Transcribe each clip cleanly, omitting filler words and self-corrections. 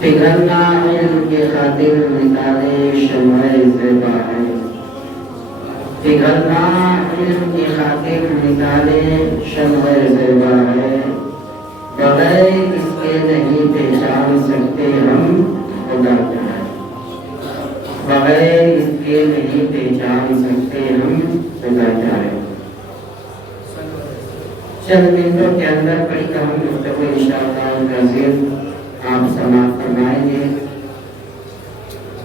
پگھلنا علم کی خاطر نکالے شمع زیبا ہے، پگھلنا علم کی خاطر نکالے شمع زیبا ہے، بغیر اس کے نہیں پہچان سکتے ہم خدا کیا ہے، بغیر اس کے نہیں پہچان سکتے ہم خدا کیا ہے۔ چند منٹوں کے اندر بڑی اہم گفتگو انشاءاللہ العزیز آپ سماعت فرمائیں گے۔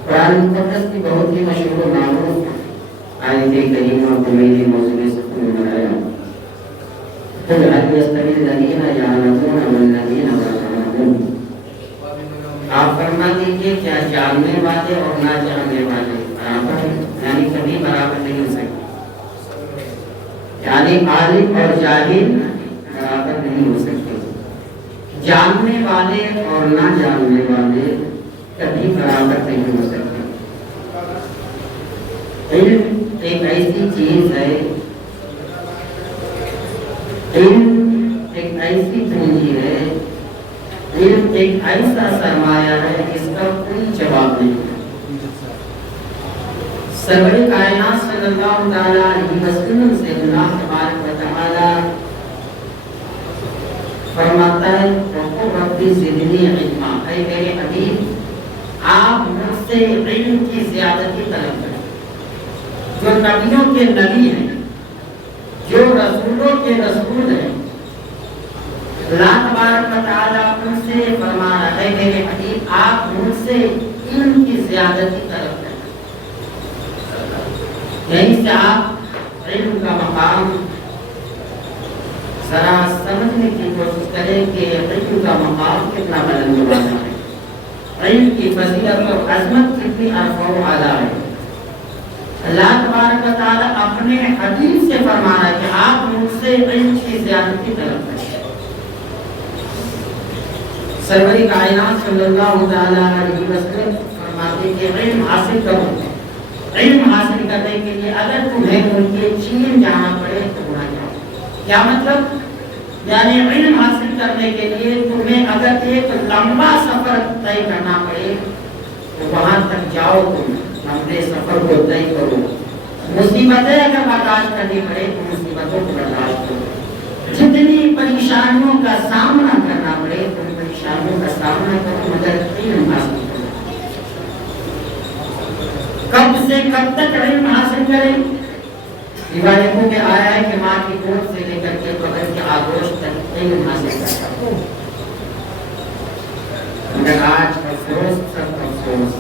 قرآن مقدس کی بہت ہی مشہور و معروف آیت کریمہ کو میرے موضوع سکون بنایا، قل هل يستوي الذين يعلمون والذين لا يعلمون۔ آپ فرما دیجیے کیا جاننے والے اور نہ جاننے والے برابر ہیں؟ یعنی کبھی برابر نہیں ہو سکتے، یعنی عالم اور جاہل برابر نہیں ہو سکتے، جاننے والے اور نہ جاننے والے کبھی برابر نہیں ہو سکتے۔ علم ایک ایسی چیز ہے، علم ایک ایسی پونجی ہے، علم ایک ایسا سرمایہ ہے جس کا کوئی جواب نہیں ہے۔ سرور کائنات صلی اللہ تعالیٰ علیہ وسلم سے اللہ تبارک و تعالیٰ فرماتا ہے وَقُلْ رَبِّ زِدْنِی عِلْمًا، اے میرے حبیب آپ مجھ سے علم کی زیادتی طلب کریں۔ جو نبیوں کے نبی ہیں، جو رسولوں کے رسول ہیں، اللہ تبارک و تعالیٰ ان سے فرما رہا ہے میرے حبیب آپ مجھ سے علم کی زیادتی طلب کریں۔ یہیں سے آپ علم کا مقام ذرا سمجھنے کی کوشش کریں کہ علم کا مقام کتنا بلند و بالا ہے، علم کی فضیلت اور عظمت کتنی ارفع و اعلیٰ ہے۔ اللہ تبارک و تعالیٰ اپنے حبیب سے فرما رہا ہے کہ آپ مجھ سے علم کی زیادتی طلب کریں۔ سرور کائنات صلی اللہ تعالیٰ علیہ وسلم فرماتے کہ علم حاصل کرو، علم حاصل کرنے کے لیے اگر تمہیں ان کے چین جانا پڑے تو وہاں جاؤ۔ کیا مطلب؟ یعنی علم حاصل کرنے کے لیے تمہیں اگر ایک لمبا سفر طے کرنا پڑے تو وہاں تک جاؤ، تم لمبے سفر کو طے کرو۔ مصیبتیں اگر برداشت کرنی پڑے تو مصیبتوں کو برداشت کرو، جتنی پریشانیوں کا سامنا کرنا پڑے تو پریشانیوں کا سامنا کرو، مگر علم حاصل کرو۔ کب سے کب تک علم حاصل کریں؟ روایتوں میں آیا ہے کہ ماں کی گود سے لے کر کے بغل کے آغوش تک علم حاصل کرتا ہوں، مگر آج افسوس سب افسوس،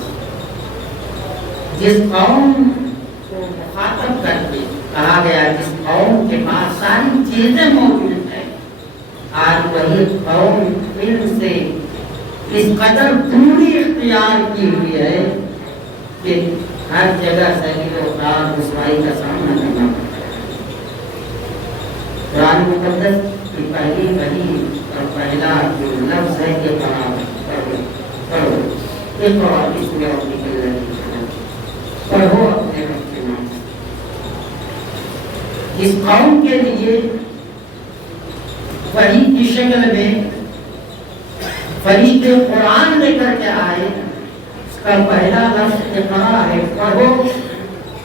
جس قوم کو مخاطب کر کے کہا گیا جس قوم کے پاس ساری چیزیں موجود ہیں، آج وہی قوم علم سے اس قدر دوری اختیار کی ہوئی ہے کہ ہر جگہ ذلیل و خوار رسوائی کا سامنا کرنا پڑتا ہے۔ قرآن مقدس کی پہلی وحی اور پہلا جو لفظ ہے کہ پڑھو، اقرأ باسم ربک الذی خلق، پڑھو اپنے رب کے نام سے۔ اس قوم کے لیے وحی کی شکل میں فرشتے قرآن لے کر کے آئے، کا پہلا لفظ اقرا ہے، پڑھو۔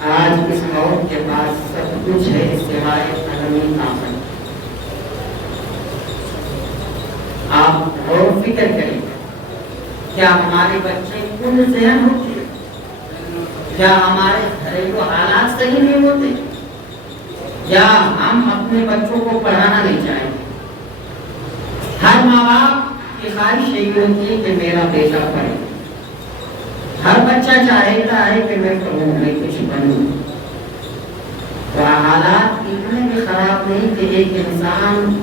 آج اس قوم کے پاس سب کچھ ہے سوائے قلمی طاقت۔ آپ غور و فکر کریں، کیا ہمارے بچے کل ذہن ہوتے؟ کیا ہمارے گھریلو حالات صحیح نہیں ہوتے؟ یا ہم اپنے بچوں کو پڑھانا نہیں چاہتے؟ ہر ماں باپ کی خواہش یہی ہوتی ہے کہ میرا بیٹا پڑھے، ہر بچہ چاہتا ہے کہ میں پڑھوں، میں کچھ بنوں۔ تو حالات اتنے بھی خراب نہیں کہ ایک انسان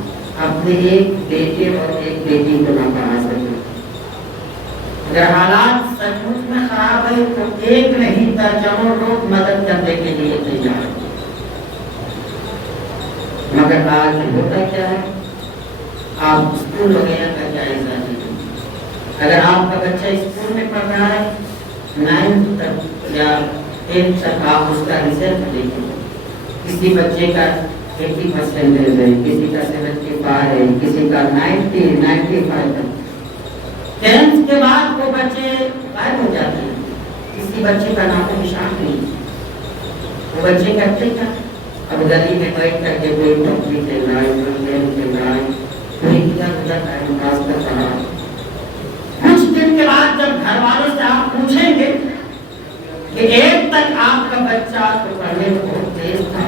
اپنے ایک بیٹے اور ایک بیٹی کو نہ پڑھا سکے۔ اگر حالات سچ مچ میں خراب ہے تو ایک نہیں درجنوں لوگ مدد کرنے کے لیے تیار ہیں۔ مگر آج ہوتا کیا ہے؟ آپ اسکول وغیرہ کا جائزہ لیجیے، اگر آپ کا بچہ اسکول میں پڑھ رہا ہے 9 تک یا 10 تک، آپ اس کا رزلٹ دیکھیں، کسی بچے کا 80% ہے، کسی کا 75 ہے، کسی کا 90 95 ہے۔ 10th کے بعد وہ بچے غائب ہو جاتے ہیں، کسی بچے کا نام و نشان نہیں. وہ بچے کرتے کیا؟ اب گلی میں بیٹھ کر کے کوئی ٹوپی کھیل رہا ہے، کوئی گیم کھیل رہا ہے، کوئی ادھر ادھر ٹائم پاس کر رہا ہے. کچھ دن کے بعد جب گھر والوں سے آپ پوچھیں گے کہ ایک تک آپ کا بچہ تو پڑھنے میں بہت تیز تھا،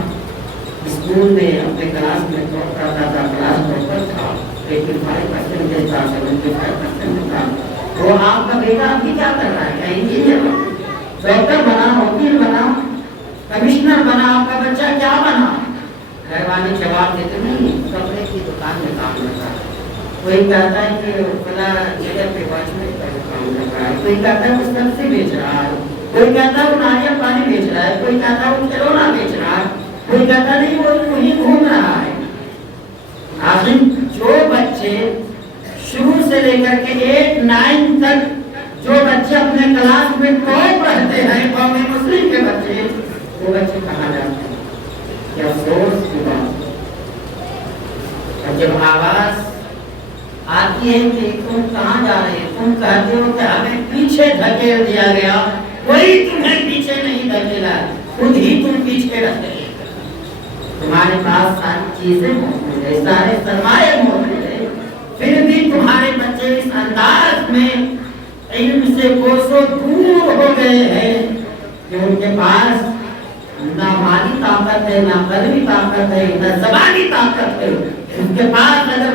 اسکول میں اپنے کلاس میں ٹاپ کرتا تھا، کلاس ٹاپر تھا، 85% تھا، 75% تھا، وہ آپ کا بیٹا ابھی کیا کر رہا ہے؟ کیا انجینئر بنا، ڈاکٹر بنا، وکیل بنا، کمشنر بنا، آپ کا بچہ کیا بنا؟ گھر والے جواب دیتے نہیں، کپڑے کی دکان میں کام کرتا ہے. کوئی کہتا ہے کہ فلاں جگہ پہ واچمین کا کام کر رہا ہے، کوئی کہتا ہے وہ سبزی بیچ رہا ہے، کوئی کہتا ہے وہ ناریل پانی بیچ رہا ہے، کوئی کہتا ہے وہ کھلونا بیچ رہا ہے، کوئی کہتا نہیں وہ وہیں گھوم رہا ہے. آخر جو بچے شروع سے لے کر کے 8-9 تک جو بچے اپنے کلاس میں ٹاپ رہتے ہیں، قوم مسلم کے بچے، وہ بچے کہاں جاتے ہیں؟ یہ افسوس کی بات. اور جب آواز آتی ہے کہ تم کہاں جا رہے ہیں، تم کہتے ہو کہ ہمیں پیچھے دھکیل دیا گیا، کوئی تمہیں پیچھے نہیں دھکیلا، خود ہی تم پیچھے رہتے ہیں. تمہارے پاس ساری چیزیں موجود ہیں، سارے سرمایہ موجود ہیں، پھر بھی تمہارے بچے اس انداز میں علم سے کوسوں دور ہو گئے ہیں کہ ان کے پاس نہ مالی طاقت ہے، نہ قلبی طاقت ہے، نہ زبانی طاقت ہے. اس کے پاس اگر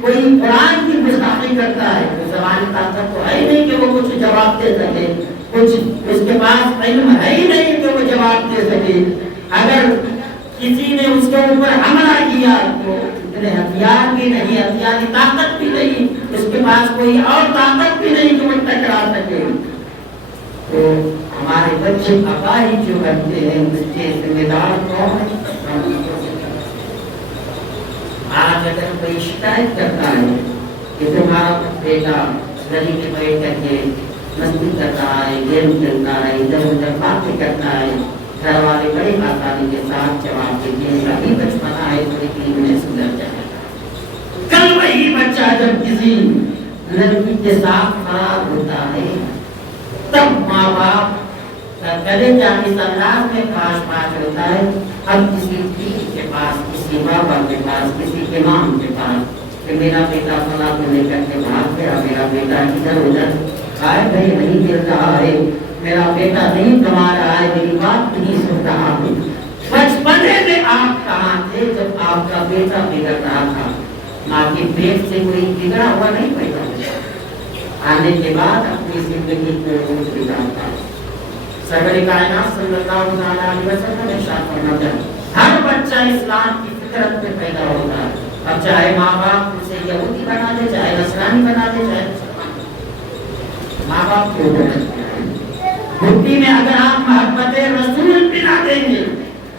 کوئی قرآن کی گستاخی کرتا ہے تو زبانی طاقت تو ہے ہی نہیں کہ وہ کچھ جواب دے سکے، کچھ اس کے پاس علم ہے ہی نہیں کہ وہ جواب دے سکے. اگر کسی نے اس کے اوپر حملہ کیا تو اتنے ہتھیار بھی نہیں، ہتھیاری طاقت بھی نہیں، اس کے پاس کوئی اور طاقت بھی نہیں جو وہ ٹکرا سکے. تو ہمارے بچے اپاہج جو بنتے ہیں اس کے ذمہ دار کون ہے؟ آج اگر کوئی شکایت کرتا ہے کہ تمہارا بیٹا گلی میں بیٹھ کر کے مستی کر رہا ہے، گیم کھیلتا ہے، ادھر ادھر باتیں کرتا ہے، گھر والے بڑی آسانی کے ساتھ جواب دیتے ہیں ابھی بچپنا ہے تو لیکن میں سدھر جائے گا. کل وہی بچہ جب کسی لڑکی کے ساتھ خراب ہوتا ہے تب ماں باپ کا کلیجہ اس انداز میں پاش پاش ہوتا ہے. اب کسی پیر کے پاس، کسی بابا کے پاس، کسی امام کے پاس کہ میرا بیٹا فلاں کو لے کر کے بھاگ گیا، میرا بیٹا ادھر ادھر غائب ہے، نہیں مل رہا ہے، میرا بیٹا نہیں کما رہا ہے، میری بات نہیں سن رہا ہے. بچپنے میں آپ کہاں تھے جب آپ کا بیٹا بگڑ رہا تھا؟ ماں کے پیٹ سے کوئی بگڑا ہوا نہیں پیدا ہوا، آنے کے بعد اپنی زندگی کو بگاڑتا ہے. سرور کائنات صلی اللہ علیہ وسلم ارشاد فرماتے ہیں ہر بچہ اسلام کی فطرت میں پیدا ہوتا ہے. اب چاہے ماں باپ اسے یہودی بنا دے، چاہے نصرانی بنا دے، چاہے ماں باپ کو بھٹی میں اگر آپ محبت رسول بنا دیں گے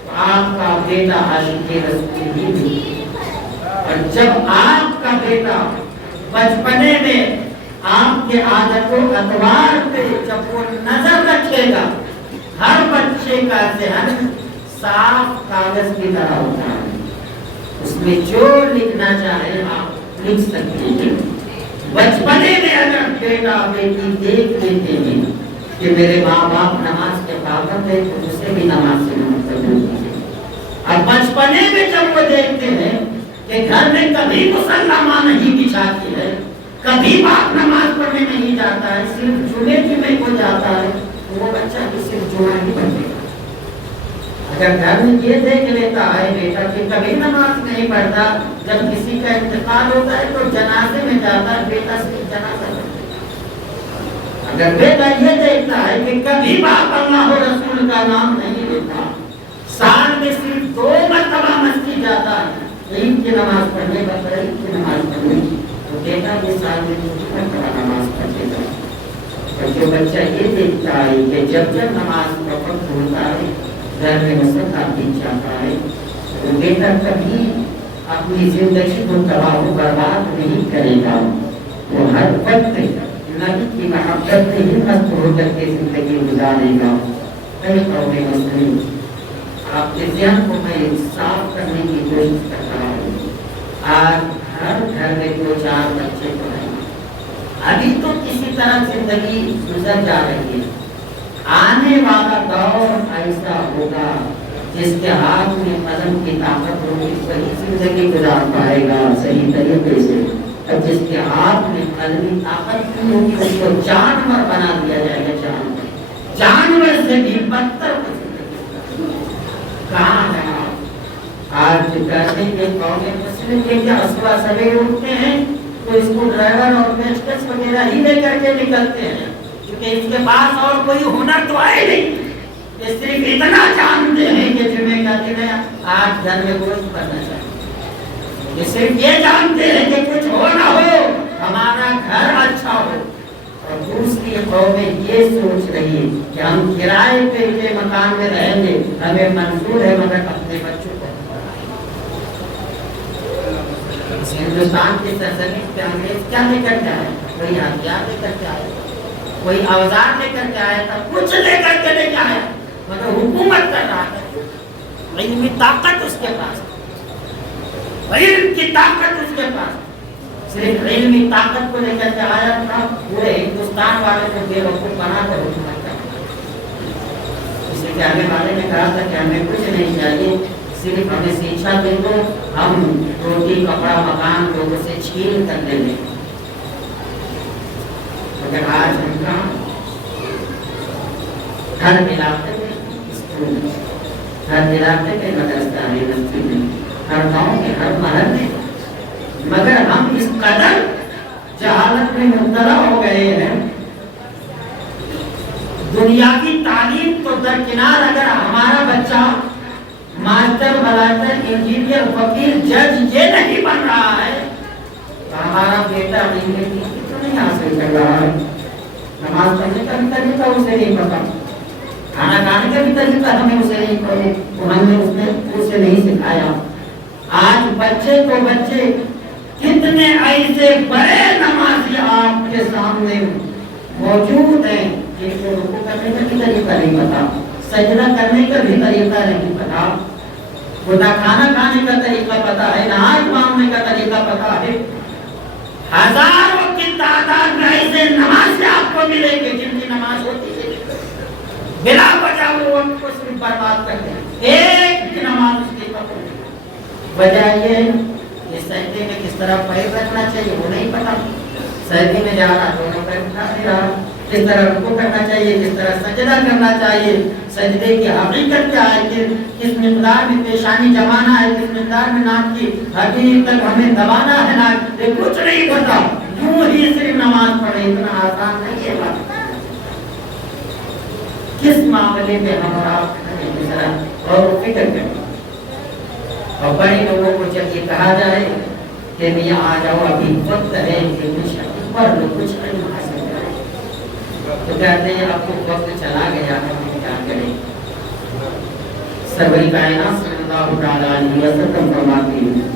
تو آپ کا بیٹا عاشق رسول ہی ہوگی. اور جب آپ کا بیٹا بچپنے میں آپ کے عادت و اطوار پہ جب وہ نظر رکھے گا، ہر بچے کا ذہن صاف کاغذ کی طرح ہوتا ہے، اس میں جو لکھنا چاہے آپ لکھ سکتے ہیں. بچپنے میں اگر بیٹا بیٹی دیکھ لیتے ہیں کہ میرے ماں باپ نماز کے پابند ہے تو اسے بھی نماز سے محبت ہوتی ہے. اب بچپنے میں جب وہ دیکھتے ہیں کہ گھر میں کبھی مسلمہ نہیں بچھاتی ہے، کبھی باپ نماز پڑھنے نہیں جاتا ہے، صرف جمعے کو جاتا ہے، تو وہ بچہ بھی صرف جمعہ ہی پڑھے گا. اگر گھر میں یہ دیکھ لیتا ہے بیٹا کہ کبھی نماز نہیں پڑھتا، جب کسی کا انتقال ہوتا ہے تو جنازے میں جاتا ہے، بیٹا صرف جنازہ پڑھتا ہے. اگر بیٹا یہ دیکھتا ہے کہ کبھی باپ اللہ و رسول کا نام نہیں لیتا، سال میں صرف 2 مرتبہ مسجد جاتا ہے، عید کی نماز پڑھنے، بقرعید کی نماز پڑھنے، تو بیٹا یہ سال میں 2 مرتبہ نماز پڑھے گا. اور جو بچہ یہ دیکھتا ہے کہ جب جب نماز کا وقت ہوتا ہے گھر میں مسئلہ بھی جاتا ہے، تو بیٹا کبھی اپنی زندگی کو تباہ و برباد نہیں کرے گا. وہ ہر وقت نبی کی محبت میں ہی مست ہو کر کے زندگی گزارے گا. قوم مسلم، آپ کے ذہن کو میں صاف کرنے کی کوشش کر رہا ہوں. آج ہر گھر میں 2-4 بچے تو ہیں، ابھی تو کسی طرح زندگی گزر جا رہی ہے، آنے والا دور ایسا ہوگا جس کے ہاتھ میں قلم کی طاقت ہوگی وہی زندگی گزار پائے گا صحیح طریقے سے، اور جس کے ہاتھ میں قلمی طاقت نہیں ہوگی اس کو جانور بنا دیا جائے گا، جانور سے بھی بدتر کہاں ہے۔ آج کہتے ہیں کہ قوم مسلم کے کیا صبح سویرے اٹھتے ہیں تو اسکول ڈرائیور اور پیچکس وغیرہ ہی لے کر کے نکلتے ہیں، کیونکہ اس کے پاس اور کوئی ہنر تو ہے نہیں، یہ صرف اتنا جانتے ہیں کہ جمعے کا دن ہے آج گھر میں گوشت بننا چاہیے، یہ صرف یہ جانتے ہیں کہ کچھ ہو نہ ہو ہمارا گھر اچھا ہو۔ اور دوسری قومیں یہ سوچ رہی ہے کہ ہم کرائے پہ کے مکان میں رہیں گے، ہمیں منظور ہے مگر اپنے بچوں کو۔ ہندوستان کی سرزمین پہ انگریز کیا لے کر کے آئے؟ کوئی ہتھیار لے کر کے آئے، کوئی اوزار لے کر کے آیا تھا، کچھ لے کر کے لے کے آیا مگر حکومت کر رہا تھا، علمی طاقت اس کے پاس، علم کی طاقت اس کے پاس، صرف علمی طاقت کو لے کر کے آیا تھا، پورے ہندوستان والے کو بے وقوف بنا کر حکومت کرا۔ اس لیے آنے والے نے کہا تھا کہ ہمیں کچھ نہیں چاہیے، صرف ہمیں شکشا دے دو، ہم روٹی کپڑا مکان لوگوں سے چھین کر لے لیں۔ مگر آج ہم کہاں، ہر علاقے میں اسکول، ہر علاقے میں مدرسہ ہے، مسجد ہے، ہر گاؤں میں، ہر محل میں، مگر ہم اس قدر جہالت میں مبتلا ہو گئے ہیں۔ دنیاوی تعلیم تو درکنار، اگر ہمارا بچہ ماسٹر بلائٹر انجینئر وکیل جج یہ نہیں بن رہا ہے تو ہمارا بیٹا علم تو نہیں حاصل کر رہا ہے، نماز پڑھنے کا بھی طریقہ اسے نہیں پتا، کھانا کھانے کا بھی طریقہ ہمیں اسے نہیں پتا، ہم نے اسے نہیں سکھایا۔ آج بچے تو بچے کتنے ایسے بڑے نمازی آپ کے سامنے موجود ہیں جن کو رکوع کرنے کا بھی طریقہ نہیں پتا، سجدہ کرنے کا بھی طریقہ نہیں پتا، خدا کھانا کھانے کا طریقہ پتا ہے، نماز مانگنے کا طریقہ پتا ہے۔ ہزاروں کی تعداد میں ایسے نمازی آپ کو ملے گے جن کی نماز ہوتی ہے بلا وجہ وہ وقت کو صرف برباد کرتے ہیں، ایک بھی نماز اس کی قبول نہیں۔ وجہ یہ ہے کہ سجدے میں کس طرح پیر رکھنا چاہیے وہ نہیں پتا، سجدے میں جا رہا دونوں پیر اٹھا نہیں رہا، کس طرح رکوع کرنا چاہیے، کس طرح سجدہ کرنا چاہیے، سجدے کی حقیقت کیا ہے، کہ کس مقدار میں پیشانی جمانا ہے، کس مقدار میں ناک کی ہڈی تک ہمیں دبانا ہے، ناک یہ کچھ نہیں پتا، یوں ہی صرف نماز پڑھے، اتنا آسان نہیں ہے بات۔ کس معاملے میں ہم آپ اور فکر کریں، اور بڑے لوگوں کو جب یہ کہا جائے کہ میاں آ جاؤ ابھی وقت ہے کہ کچھ پڑھ لو، کچھ علم حاصل کرو، تو کہتے ہیں اب تو وقت چلا گیا ہے، ہم کیا کریں۔ سرور کائنات صلی اللہ علیہ وسلم فرماتے ہیں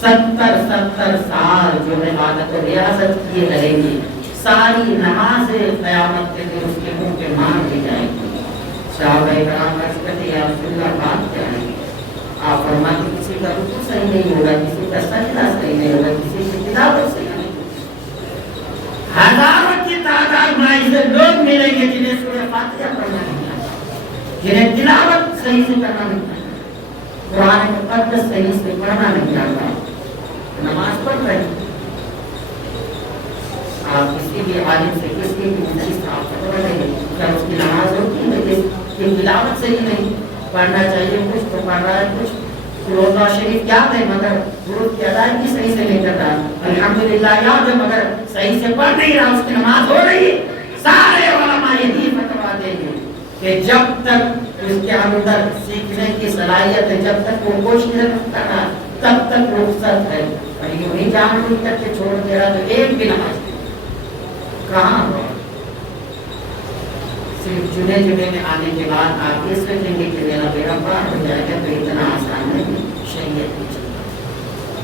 70 سال جو عبادت و ریاضت کیے رہیں گی، ساری نمازیں قیامت کے دن اس کے منہ پہ مار دی جائیں گی۔ صحابہ کرام عرض کرتے یا رسول اللہ بات کیا ہے؟ آپ فرماتے کسی کا رکوع صحیح نہیں ہوگا، کسی کا سجدہ صحیح نہیں ہوگا، کسی کی تلاوت صحیح نہیں ہوگی۔ ہزاروں کی تعداد میں ایسے لوگ ملیں گے جنہیں سورہ فاتحہ پڑھنا نہیں آتا، جنہیں تلاوت صحیح سے کرنا نہیں آتا، قرآن مقدس صحیح سے پڑھنا نہیں آتا، نماز پڑھ رہے ہیں۔ آپ کسی بھی عالم سے کسی بھی چیز کا آپ پڑھ رہے ہیں، کیا اس کی نماز ہوتی ہے؟ کہ تلاوت صحیح نہیں، پڑھنا چاہیے کچھ تو پڑھ رہا ہے، کچھ روزہ شریف یاد ہے مگر درود کی ادائیگی صحیح سے نہیں کر رہا، الحمدللہ یاد ہے مگر صحیح سے پڑھ نہیں رہا، اس کی نماز ہو رہی ہے۔ سارے علماء یہی فتویٰ دیں گے کہ جب تک اس کے اندر سیکھنے کی صلاحیت ہے، جب تک وہ کوشش نہیں کر رہا تب تک رخصت ہے، اور یوں ہی جان بوجھ کر کے چھوڑ دے رہا تو ایک بھی نماز کہاں ہو۔ صرف جنے میں آنے کے بعد آپ یہ سوچیں گے کہ میرا بیڑا پار ہو جائے گا، تو اتنا آسان نہیں شریعت کی چیز۔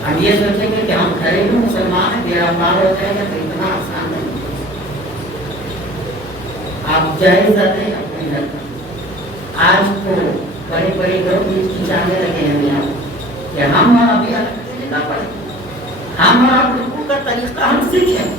ہم یہ سوچیں گے کہ ہم گھریلو مسلمان ہیں، بیڑا پار ہو جائے گا تو اتنا آسان نہیں۔ آپ جائزہ دیں اپنے گھر کا۔ آج تو بڑے بڑے لوگ جانے لگے ہیں یہاں کہ ہم اور ابھی الگ نہ پڑھیں، ہم اور آپ رکوع کا طریقہ ہم سیکھیں،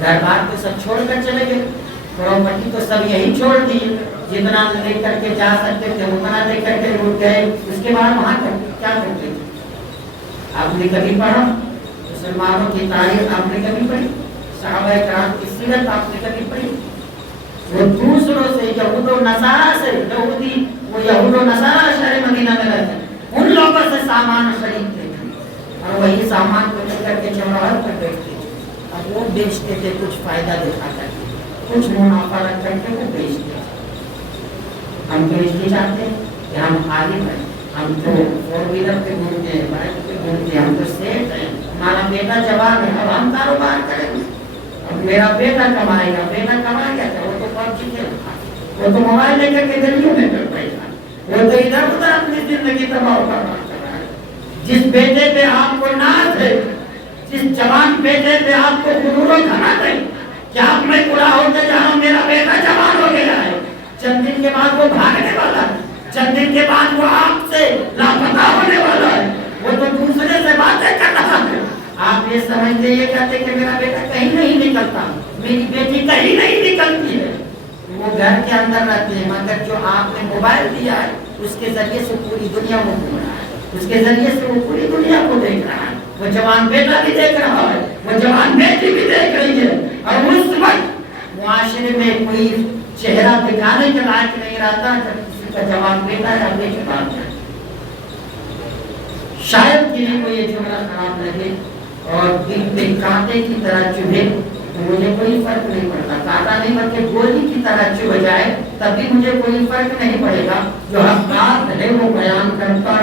گھر بار تو سب چھوڑ کر چلے گئے, پراپرٹی تو سب یہی چھوڑ دی, جتنا لے کر کے جا سکتے تھے اتنا لے کر کے لوٹ گئے. اس کے بعد وہاں کیا کرتے تھے؟ آپ نے کبھی پڑھا مسلمانوں کی تاریخ؟ آپ نے کبھی پڑھی صحابہ کرام کی سیرت؟ آپ نے کبھی پڑھی؟ وہ دوسروں سے یہود و نصارہ سے, یہودی وہ یہود و نصارہ شہر مدینہ میں رہتے ہیں, ان لوگوں سے سامان خریدتے تھے اور وہی سامان کو لے کر کے چوراہے پر بیچتے تھے. اب وہ بیچتے تھے کچھ فائدہ دکھا کر کے, کچھ منافع رکھ کر کے وہ بیچتے تھے. ہم تو اس لیے چاہتے ہیں کہ ہم عالم ہیں, ہم تو فور ویلر پہ گھومتے ہیں, بائک پہ گھومتے ہیں, ہم تو سیٹ ہیں, ہمارا بیٹا جوان ہے, اب ہم کاروبار کریں گے, اب میرا بیٹا کمائے گا. بیٹا کمائے گا کیا؟ وہ تو پبجی کھیلتا, وہ تو موبائل لے کر کے گلیوں میں پھر پڑے گا, وہ تو ادھر ادھر اپنی زندگی تباہ کر رہا ہے. جس بیٹے پہ آپ کو ناز ہے, جس جوان بیٹے پہ آپ کو غرور و گھمنڈ ہے کہ آپ میں پورا ہوتے جہاں میرا بیٹا جوان ہو گیا ہے, چند دن کے بعد وہ بھاگنے والا ہے, چند دن کے بعد وہ آپ سے لاپتہ ہونے والا ہے, وہ تو دوسرے سے باتیں کر رہا ہے. آپ یہ سمجھتے یہ کہتے کہ میرا بیٹا کہیں نہیں نکلتا, میری بیٹی کہیں نہیں نکلتی ہے, وہ گھر کے اندر رہتے ہیں. مگر جو آپ نے موبائل دیا ہے اس کے ذریعے سے پوری دنیا کو گھوم رہا ہے, اس کے ذریعے سے وہ پوری دنیا کو دیکھ رہا ہے. وہ جوان بیٹا بھی دیکھ رہا ہے, وہ جوان بیٹی بھی دیکھ رہی ہے, اور اس وقت معاشرے میں کوئی چہرہ دکھانے کے لائق نہیں رہتا جب کسی کا جوان بیٹا یا بیٹی بات ہے. شاید کسی کو یہ جملہ خراب لگے اور دل پہ کانٹے کی طرح چبھے تو مجھے کوئی فرق نہیں پڑتا, کانٹا نہیں بلکہ گولی کی طرح چبھ جائے تب بھی مجھے کوئی فرق نہیں پڑے گا. جو حقیقت ہے وہ بیان کرتا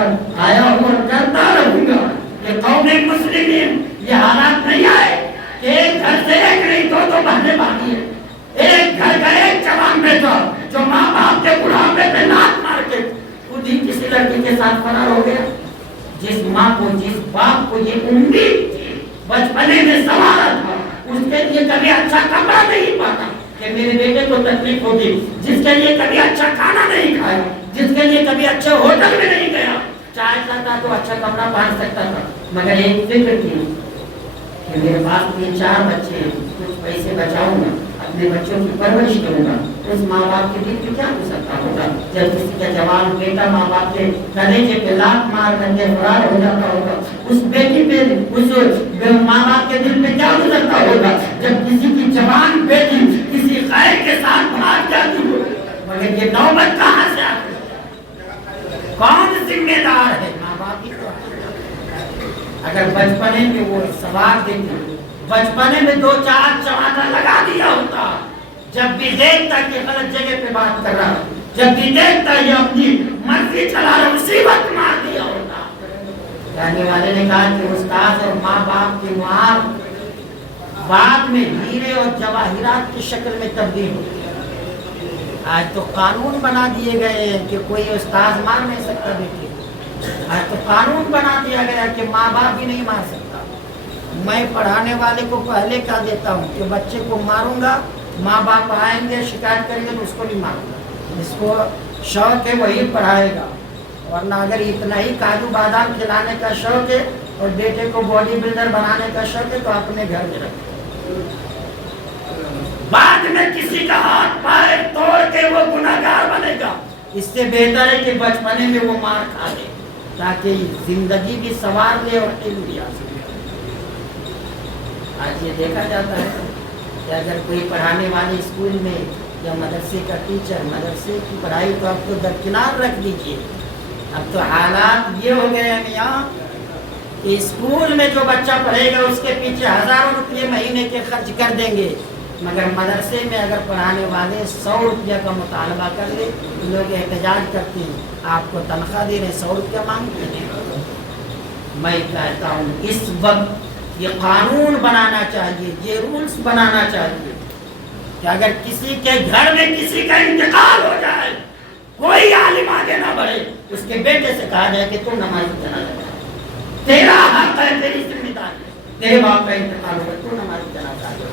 آیا ہوں اور کرتا رہوں گا. یہ قوم مسلمین یہ حالات نہیں آئے کہ ایک گھر سے ایک نہیں دو بہنیں باقی ہیں. ایک گھر کا ایک جوان بیٹا جو ماں باپ کے بڑھاپے پہ لات مار کے خود ہی کسی لڑکی کے ساتھ فرار ہو گیا. جس ماں کو جس باپ کو یہ امید تھی بچپنے میں سوارا تھا, اس کے لیے کبھی اچھا کپڑا نہیں پاتا کہ میرے بیٹے کو تکلیف ہوگی, جس کے لیے کبھی اچھا کھانا نہیں کھایا, جس کے لیے کبھی اچھے ہوٹل میں نہیں گیا, چائے چاہتا تو اچھا کپڑا پہن سکتا تھا, مگر ایک فکر تھی کہ میرے پاس 3-4 بچے ہیں, کچھ پیسے بچاؤں گا, اپنے بچوں کی پرورش کروں گا. اس ماں باپ کے دل پہ کیا ہو سکتا ہوگا جب کسی کا جوان بیٹا ماں باپ کے کلیجے پہ لات مار کر کے فرار ہو جاتا ہوگا. اس بیٹی پہ اس ماں باپ کے دل پہ کیا ہو سکتا ہوگا جب کسی کی جوان بیٹی کسی غیر کے ساتھ بھاگ جاتی ہو. مگر یہ نوبت کہاں سے آتی ہے؟ کون ذمہ دار ہے؟ ماں باپ ہی. اگر بچپنے میں وہ سوار دیتی, بچپنے میں 2-4 چماٹا لگا دیا ہوتا, جب بھی دیکھتا کہ غلط جگہ پہ بات کر رہا, جب بھی دیکھتا یہ اپنی مرضی چلا رہا, اسی وقت مار دیا ہوتا. کہنے والے نے کہا کہ استاد اور ماں باپ کی مار بعد میں ہیرے اور جواہرات کی شکل میں تبدیل ہوتی ہے. آج تو قانون بنا دیے گئے ہیں کہ کوئی استاد مار نہیں سکتا بیٹے, آج تو قانون بنا دیا گیا کہ ماں باپ بھی نہیں مار سکتا. میں پڑھانے والے کو پہلے کہہ دیتا ہوں کہ بچے کو ماروں گا, ماں باپ آئیں گے شکایت کریں گے تو اس کو نہیں ماروں گا. جس کو شوق ہے وہی پڑھائے گا, ورنہ اگر اتنا ہی کاجو بادام کھلانے کا شوق ہے اور بیٹے کو باڈی بلڈر بنانے کا شوق ہے تو اپنے گھر میں رکھے. بعد میں کسی کا ہاتھ پیر توڑ کے وہ گناہگار بنے گا. اس سے بہتر ہے کہ بچپنے میں وہ مار کھا لے تاکہ زندگی بھی سنوار لے اور علم بھی حاصل. آج یہ دیکھا جاتا ہے کہ اگر کوئی پڑھانے والے اسکول میں یا مدرسے کا ٹیچر مدرسے کی پڑھائی تو اب تو درکنار رکھ دیجیے. اب تو حالات یہ ہو گئے ہیں یہاں کہ اسکول میں جو بچہ پڑھے گا اس کے پیچھے ہزاروں روپئے مہینے کے خرچ کر دیں گے, مگر مدرسے میں اگر پڑھانے والے 100 روپیہ کا مطالبہ کر لے لوگ احتجاج کرتے ہیں, آپ کو تنخواہ دے رہے 100 روپیہ مانگتے ہیں. میں کہتا ہوں اس وقت یہ قانون بنانا چاہیے, یہ رولز بنانا چاہیے کہ اگر کسی کے گھر میں کسی کا انتقال ہو جائے کوئی عالم آگے نہ بڑھے, اس کے بیٹے سے کہا جائے کہ تو نماز جنازہ پڑھا, تیرا حق ہے, تیری ذمہ داری ہے, تیرے باپ کا انتقال ہو تو نماز جنازہ پڑھا.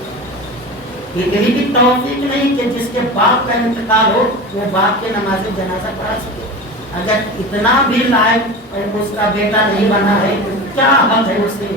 اتنی بھی توفیق نہیں کہ جس کے باپ کا انتقال ہو وہ باپ کے نماز جنازہ پڑھا سکے. اگر اتنا بھی لائق اور اس کا بیٹا نہیں بنا ہے تو کیا حق ہے اسے